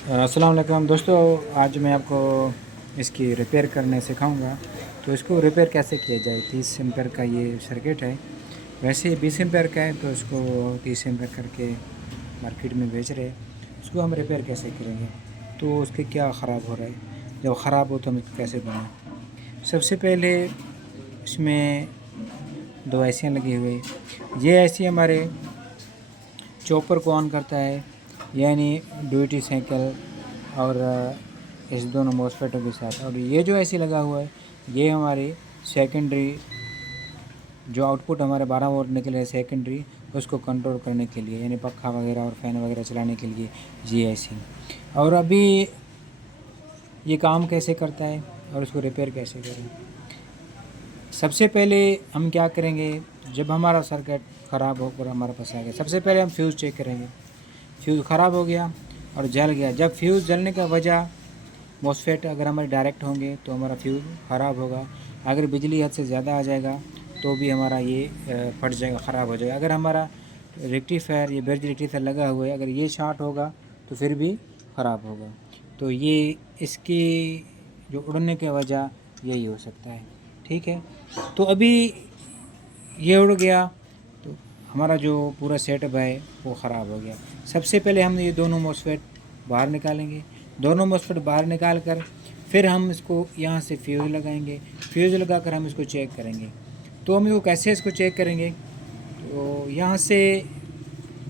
अस्सलाम वालेकुम दोस्तों। आज मैं आपको इसकी रिपेयर करने सिखाऊंगा। तो इसको रिपेयर कैसे किया जाए। 30 एम्पेयर का ये सर्किट है, वैसे 20 एम्पेयर का है, तो इसको 30 एम्पेयर करके मार्केट में बेच रहे हैं। उसको हम रिपेयर कैसे करेंगे, तो उसके क्या ख़राब हो रहा है, जब ख़राब हो तो हम इसको कैसे बनाएं। सबसे पहले इसमें दो आईसियाँ लगी हुई। ये आईसी हमारे चॉपर को ऑन करता है, यानी ड्यूटी साइकिल और इस दोनों मॉसफेटों के साथ। और ये जो ऐसी लगा हुआ है, ये हमारी सेकेंडरी जो आउटपुट हमारे 12 वोल्ट निकले है सेकेंडरी, उसको कंट्रोल करने के लिए, यानी पंखा वगैरह और फ़ैन वगैरह चलाने के लिए ये ऐसी। और अभी ये काम कैसे करता है और उसको रिपेयर कैसे करें। सबसे पहले हम क्या करेंगे, जब हमारा सर्किट ख़राब होकर हमारे पास आ गया, सबसे पहले हम फ्यूज़ चेक करेंगे। फ्यूज़ ख़राब हो गया और जल गया। जब फ्यूज़ जलने का वजह मॉसफेट अगर हमारे डायरेक्ट होंगे तो हमारा फ्यूज़ ख़राब होगा। अगर बिजली हद से ज़्यादा आ जाएगा तो भी हमारा ये फट जाएगा, ख़राब हो जाएगा। अगर हमारा रेक्टिफायर, ये ब्रिज रेक्टिफायर लगा हुआ है, अगर ये शॉर्ट होगा तो फिर भी ख़राब होगा। तो ये इसकी जो उड़ने की वजह यही हो सकता है। ठीक है, तो अभी ये उड़ गया तो हमारा जो पूरा सेटअप है वो ख़राब हो गया। सबसे पहले हम ये दोनों मॉसफेट बाहर निकालेंगे। दोनों मॉसफेट बाहर निकाल कर फिर हम इसको यहाँ से फ्यूज़ लगाएंगे। फ्यूज़ लगा कर हम इसको चेक करेंगे। तो हम इसको कैसे इसको चेक करेंगे, तो यहाँ से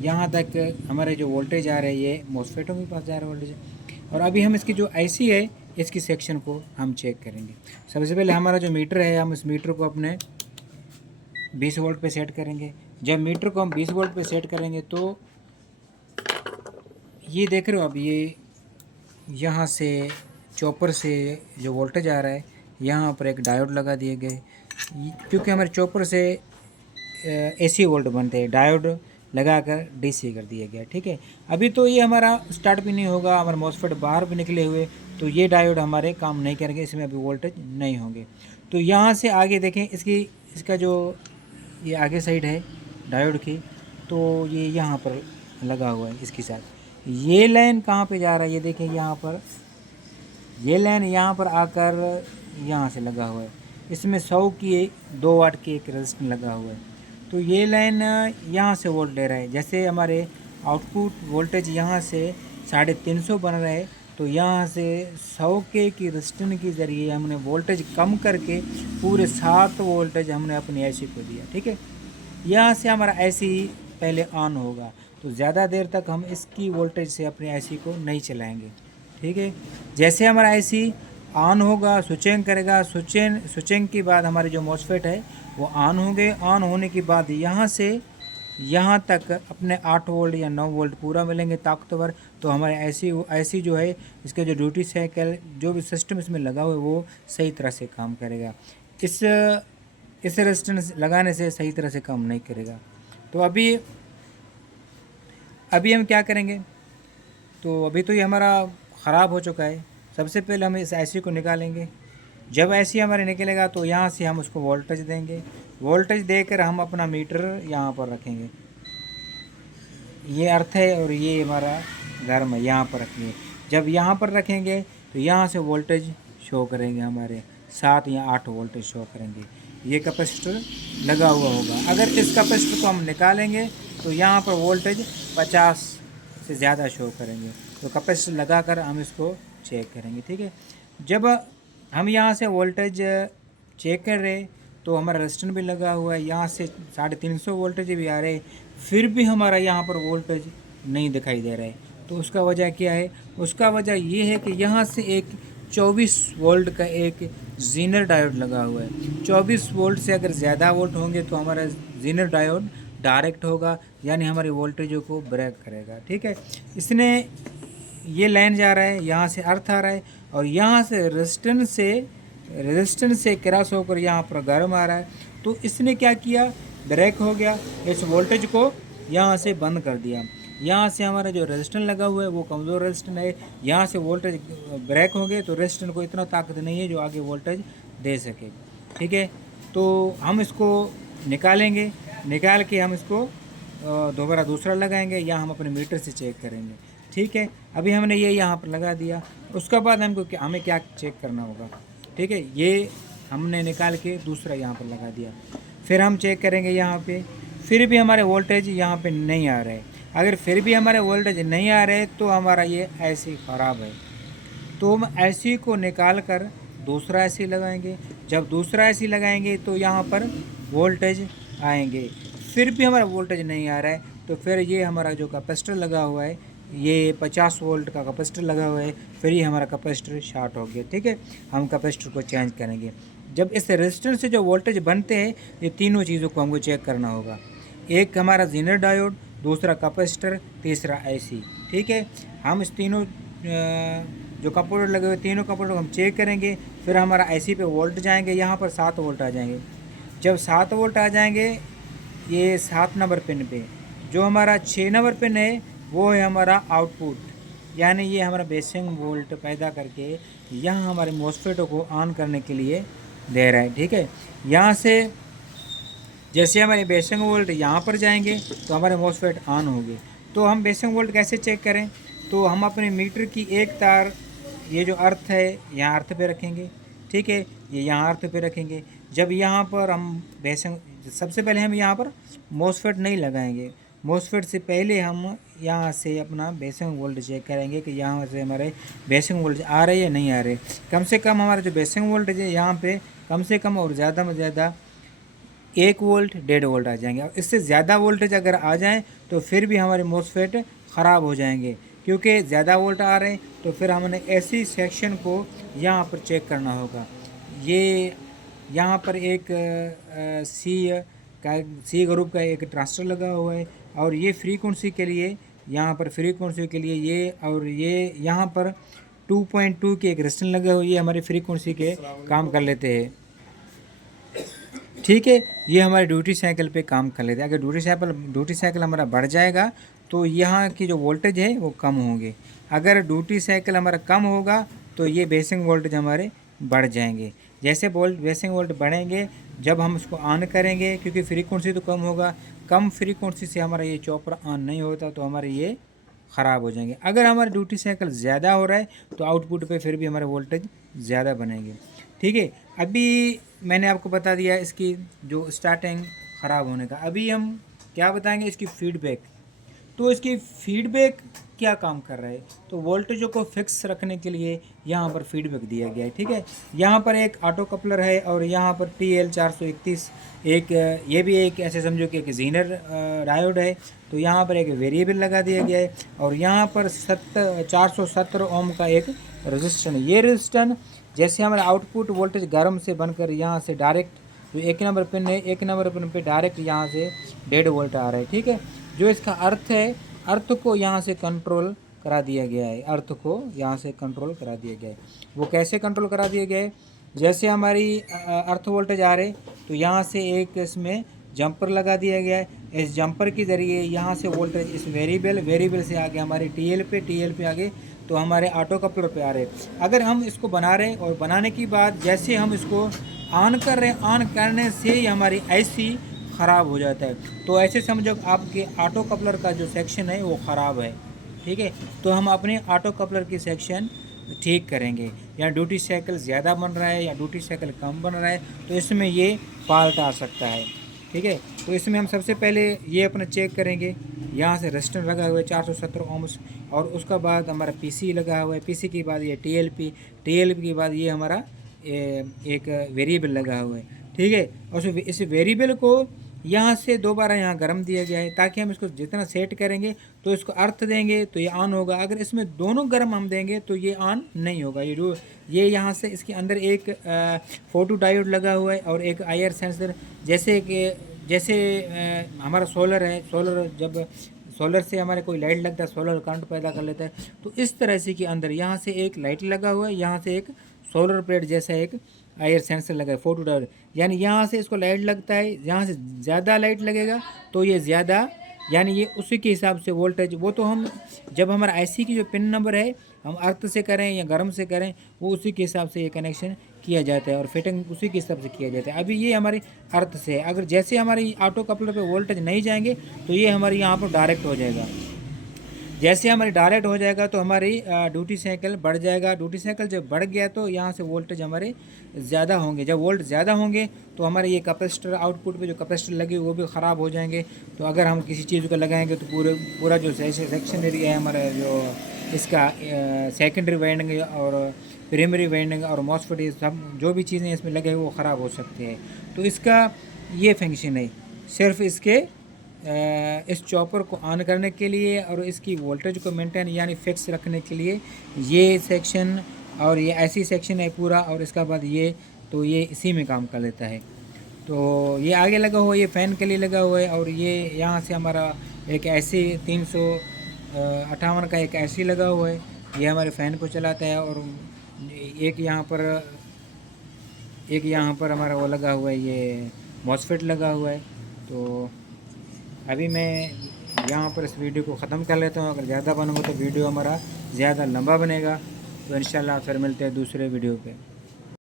यहाँ तक हमारे जो वोल्टेज आ रहे हैं ये मॉसफेटों के पास जा रहा है वोल्टेज। और अभी हम इसकी जो आईसी है इसकी सेक्शन को हम चेक करेंगे। सबसे पहले हमारा जो मीटर है, हम इस मीटर को अपने 20 वोल्ट पे सेट करेंगे। जब मीटर को हम 20 वोल्ट पे सेट करेंगे तो ये देख रहे हो, अब ये यहाँ से चॉपर से जो वोल्टेज आ रहा है, यहाँ पर एक डायोड लगा दिए गए। क्योंकि हमारे चॉपर से एसी वोल्ट बनते हैं, डायोड लगाकर डीसी कर दिया गया। ठीक है, अभी तो ये हमारा स्टार्ट भी नहीं होगा, हमारे मॉसफेट बाहर भी निकले हुए, तो ये डायोड हमारे काम नहीं करेंगे, इसमें अभी वोल्टेज नहीं होंगे। तो यहाँ से आगे देखें, इसका जो ये आगे साइड है डायोड की, तो ये यहाँ पर लगा हुआ है इसके साथ। ये लाइन कहाँ पे जा रहा है, ये देखें यहाँ पर, ये लाइन यहाँ पर आकर यहाँ से लगा हुआ है। इसमें 100 की 2 वाट की एक रेजिस्टेंस लगा हुआ है। तो ये लाइन यहाँ से वोल्ट ले रहा है। जैसे हमारे आउटपुट वोल्टेज यहाँ से 350 बन रहा है, तो यहाँ से 100 के की रेजिस्टेंस के ज़रिए हमने वोल्टेज कम करके पूरे 7 वोल्टेज हमने अपनी एसी को दिया। ठीक है, यहाँ से हमारा एसी पहले ऑन होगा, तो ज़्यादा देर तक हम इसकी वोल्टेज से अपनी एसी को नहीं चलाएंगे। ठीक है, जैसे हमारा एसी ऑन होगा, स्विचिंग करेगा, स्विचिंग के बाद हमारे जो मॉसफेट है वो ऑन होंगे। ऑन होने के बाद यहाँ से यहाँ तक अपने 8 वोल्ट या 9 वोल्ट पूरा मिलेंगे ताकतवर। तो हमारे ऐसी जो है, इसके जो ड्यूटी साइकिल जो भी सिस्टम इसमें लगा हुआ है वो सही तरह से काम करेगा। इस रेजिस्टेंस लगाने से सही तरह से काम नहीं करेगा। तो अभी हम क्या करेंगे, तो अभी तो ये हमारा ख़राब हो चुका है। सबसे पहले हम इस आईसी को निकालेंगे। जब आईसी हमारे निकलेगा तो यहाँ से हम उसको वोल्टेज देंगे। वोल्टेज देकर हम अपना मीटर यहाँ पर रखेंगे। ये अर्थ है और ये हमारा गर्म है, यहाँ पर रखेंगे। जब यहाँ पर रखेंगे तो यहाँ से वोल्टेज शो करेंगे, हमारे 7 या 8 वोल्टेज शो करेंगे। ये कैपेसिटर लगा हुआ होगा। अगर इस कैपेसिटर को हम निकालेंगे तो यहाँ पर वोल्टेज 50 से ज़्यादा शो करेंगे। तो कैपेसिटर लगाकर हम इसको चेक करेंगे। ठीक है, जब हम यहाँ से वोल्टेज चेक कर रहे तो हमारा रेजिस्टेंस भी लगा हुआ है, यहाँ से 350 वोल्टेज भी आ रहे, फिर भी हमारा यहाँ पर वोल्टेज नहीं दिखाई दे रहा है। तो उसका वजह क्या है, उसका वजह ये है कि यहाँ से एक 24 वोल्ट का एक जीनर डायोड लगा हुआ है। 24 वोल्ट से अगर ज़्यादा वोल्ट होंगे तो हमारा जीनर डायोड डायरेक्ट होगा, यानी हमारी वोल्टेजों को ब्रेक करेगा। ठीक है, इसने ये लाइन जा रहा है, यहाँ से अर्थ आ रहा है, और यहाँ से रेजिस्टेंस से क्रॉस होकर यहाँ पर गर्म आ रहा है। तो इसने क्या किया, ब्रेक हो गया, इस वोल्टेज को यहाँ से बंद कर दिया। यहाँ से हमारा जो रेजिस्टेंस लगा हुआ है वो कमज़ोर रेजिस्टेंस है, यहाँ से वोल्टेज ब्रेक हो गए तो रेजिस्टेंस को इतना ताकत नहीं है जो आगे वोल्टेज दे सके। ठीक है, तो हम इसको निकालेंगे, निकाल के हम इसको दोबारा दूसरा लगाएंगे या हम अपने मीटर से चेक करेंगे। ठीक है, अभी हमने ये यहाँ पर लगा दिया। उसके बाद हमें क्या चेक करना होगा, ठीक है, ये हमने निकाल के दूसरा यहाँ पर लगा दिया। फिर हम चेक करेंगे यहाँ पे, फिर भी हमारे वोल्टेज यहाँ पे नहीं आ रहे। अगर फिर भी हमारे वोल्टेज नहीं आ रहे तो हमारा ये ऐसी ख़राब है। तो हम ऐसी को निकाल कर दूसरा ऐसी लगाएंगे। जब दूसरा ऐसी लगाएंगे तो यहाँ पर वोल्टेज आएंगे। फिर भी हमारा वोल्टेज नहीं आ रहा है तो फिर ये हमारा जो कैपेसिटर लगा हुआ है, ये 50 वोल्ट का कैपेसिटर लगा हुआ है, फिर ये हमारा कैपेसिटर शॉर्ट हो गया। ठीक है, हम कैपेसिटर को चेंज करेंगे। जब इस रेजिस्टेंस से जो वोल्टेज बनते हैं, ये तीनों चीज़ों को हमको चेक करना होगा। एक हमारा जीनर डायोड, दूसरा कैपेसिटर, तीसरा आईसी। ठीक है, हम इस तीनों जो कंप्यूटर लगे हुए तीनों कंप्यूटर को हम चेक करेंगे। फिर हमारा आईसी पे वोल्ट जाएंगे, यहाँ पर 7 वोल्ट आ जाएंगे। जब 7 वोल्ट आ जाएंगे ये 7 नंबर पिन पे, जो हमारा 6 नंबर पिन है वो है हमारा आउटपुट, यानी ये हमारा बेसिक वोल्ट पैदा करके यहाँ हमारे मॉसफेट को ऑन करने के लिए दे रहा है। ठीक है, यहाँ से जैसे हमारे बेसिक वोल्ट यहाँ पर जाएंगे तो हमारे मॉसफेट ऑन होंगे। तो हम बेसिक वोल्ट कैसे चेक करें, तो हम अपने मीटर की एक तार, ये जो अर्थ है यहाँ अर्थ पे रखेंगे। ठीक है, ये यहाँ अर्थ पे रखेंगे। जब यहाँ पर हम बेसिक, सबसे पहले हम यहाँ पर मॉसफेट नहीं लगाएंगे। मॉसफेट से पहले हम यहाँ से अपना बेसिक वोल्ट चेक करेंगे कि यहाँ से हमारे बेसिक वोल्ट आ रहे हैं या नहीं आ रहे। कम से कम हमारा जो बेसिक वोल्टेज है यहाँ पे कम से कम और ज़्यादा में ज़्यादा 1 वोल्ट 1.5 वोल्ट आ जाएंगे। और इससे ज़्यादा वोल्टेज अगर आ जाएँ तो फिर भी हमारे मॉसफेट ख़राब हो जाएंगे, क्योंकि ज़्यादा वोल्ट आ रहे हैं। तो फिर हमने ऐसी सेक्शन को यहाँ पर चेक करना होगा। ये यहाँ पर एक सी ग्रुप का एक ट्रांजिस्टर लगा हुआ है, और ये फ्रीक्वेंसी के लिए, यहाँ पर फ्रीक्वेंसी के लिए ये, और ये यहाँ पर 2.2 के एक रेजिस्टेंस लगे हुए, ये हमारी फ्रीक्वेंसी के काम कर लेते हैं। ठीक है, ये हमारे ड्यूटी साइकिल पे काम कर लेते हैं। अगर ड्यूटी साइकिल हमारा बढ़ जाएगा तो यहाँ की जो वोल्टेज है वो कम होंगे। अगर ड्यूटी साइकिल हमारा कम होगा तो ये बेसिक वोल्टेज हमारे बढ़ जाएंगे। जैसे बेसिक वोल्ट बढ़ेंगे जब हम इसको ऑन करेंगे, क्योंकि फ्रीक्वेंसी तो कम होगा, कम फ्रीक्वेंसी से हमारा ये चॉपर ऑन नहीं होता तो हमारे ये ख़राब हो जाएंगे। अगर हमारा ड्यूटी साइकिल ज़्यादा हो रहा है तो आउटपुट पे फिर भी हमारे वोल्टेज ज़्यादा बनेंगे। ठीक है, अभी मैंने आपको बता दिया इसकी जो स्टार्टिंग ख़राब होने का। अभी हम क्या बताएंगे, इसकी फीडबैक। तो इसकी फीडबैक क्या काम कर रहा है, तो वोल्टेजों को फिक्स रखने के लिए यहाँ पर फीडबैक दिया गया है। ठीक है, यहाँ पर एक ऑटो कपलर है और यहाँ पर TL431 एक, ये भी एक ऐसे समझो कि एक जीनर डायोड है। तो यहाँ पर एक वेरिएबल लगा दिया गया है, और यहाँ पर 417 ओम का एक रजिस्टर है। ये रजिस्टर जैसे हमारा आउटपुट वोल्टेज गर्म से बनकर यहाँ से डायरेक्ट जो 1 नंबर पिन है, 1 नंबर पिन पे डायरेक्ट यहाँ से 1.5 वोल्ट आ रहा है। ठीक है, जो इसका अर्थ है, अर्थ को यहाँ से कंट्रोल करा दिया गया है। अर्थ को यहाँ से कंट्रोल करा दिया गया है। वो कैसे कंट्रोल करा दिया गया है, जैसे हमारी अर्थ वोल्टेज आ रहे तो यहाँ से एक इसमें जंपर लगा दिया गया है। इस जंपर के ज़रिए यहाँ से वोल्टेज इस वेरिएबल से आगे हमारे टीएल पे आगे तो हमारे ऑटो कपलर पे आ रहे। अगर हम इसको बना रहे और बनाने के बाद जैसे हम इसको ऑन कर रहे हैं, ऑन करने से ही हमारी आईसी ख़राब हो जाता है। तो ऐसे समझो आपके ऑटो कपलर का जो सेक्शन है वो ख़राब है। ठीक है, तो हम अपने ऑटो कपलर की सेक्शन ठीक करेंगे। या ड्यूटी साइकिल ज़्यादा बन रहा है या ड्यूटी साइकिल कम बन रहा है तो इसमें ये फॉल्ट आ सकता है। ठीक है, तो इसमें हम सबसे पहले ये अपना चेक करेंगे। यहाँ से रेजिस्टेंस लगा हुआ है 417 ओम्स, और उसका बाद हमारा पीसी लगा हुआ है। पीसी के बाद ये टीएलपी के बाद ये हमारा एक वेरिएबल लगा हुआ है। ठीक है, और इस वेरिएबल को यहाँ से दोबारा यहाँ गर्म दिया गया है, ताकि हम इसको जितना सेट करेंगे तो इसको अर्थ देंगे तो ये ऑन होगा। अगर इसमें दोनों गर्म हम देंगे तो ये ऑन नहीं होगा। ये यहाँ से इसके अंदर एक फोटो डायोड लगा हुआ है और एक IR सेंसर, जैसे हमारा सोलर है, जब सोलर से हमारे कोई लाइट लगता है, सोलर करंट पैदा कर लेता है, तो इस तरह से कि अंदर यहाँ से एक लाइट लगा हुआ है, यहाँ से एक सोलर प्लेट जैसा एक IR सेंसर लगा है, फोटो डायोड। यानी यहाँ से इसको लाइट लगता है, यहाँ से ज़्यादा लाइट लगेगा तो ये ज़्यादा, यानी ये उसी के हिसाब से वोल्टेज, वो तो हम जब हमारा IC की जो पिन नंबर है हम अर्थ से करें या गर्म से करें वो उसी के हिसाब से ये कनेक्शन किया जाता है और फिटिंग उसी के हिसाब से किया जाता है। अभी ये हमारी अर्थ से है। अगर जैसे हमारी ऑटो कपलर पे वोल्टेज नहीं जाएंगे तो ये हमारे यहाँ पर डायरेक्ट हो जाएगा। जैसे हमारी डायरेक्ट हो जाएगा तो हमारी ड्यूटी साइकिल बढ़ जाएगा। ड्यूटी साइकिल जब बढ़ गया तो यहाँ से वोल्टेज हमारे ज़्यादा होंगे। जब वोल्ट ज़्यादा होंगे तो हमारे ये कैपेसिटर आउटपुट पे जो कैपेसिटर लगे वो भी ख़राब हो जाएंगे। तो अगर हम किसी चीज़ को लगाएंगे तो पूरा जो सेक्शन एरिया है हमारा, जो इसका सेकेंडरी वाइंडिंग और प्राइमरी वाइंडिंग और मॉसफेट, सब जो भी चीज़ें इसमें लगे वो ख़राब हो सकती है। तो इसका ये फंक्शन है, सिर्फ इसके इस चॉपर को ऑन करने के लिए और इसकी वोल्टेज को मेंटेन यानी फिक्स रखने के लिए ये सेक्शन, और ये ऐसी सेक्शन है पूरा, और इसका बाद ये, तो ये इसी में काम कर लेता है। तो ये आगे लगा हुआ, ये फ़ैन के लिए लगा हुआ है, और ये यहाँ से हमारा एक ऐसी 358 का एक ऐसी लगा हुआ है, ये हमारे फ़ैन को चलाता है। और एक यहाँ पर हमारा वो लगा हुआ है, ये मॉसफेट लगा हुआ है। तो अभी मैं यहाँ पर इस वीडियो को ख़त्म कर लेता हूँ। अगर ज़्यादा बनूँगा तो वीडियो हमारा ज़्यादा लंबा बनेगा। तो इंशाल्लाह फिर मिलते हैं दूसरे वीडियो पे।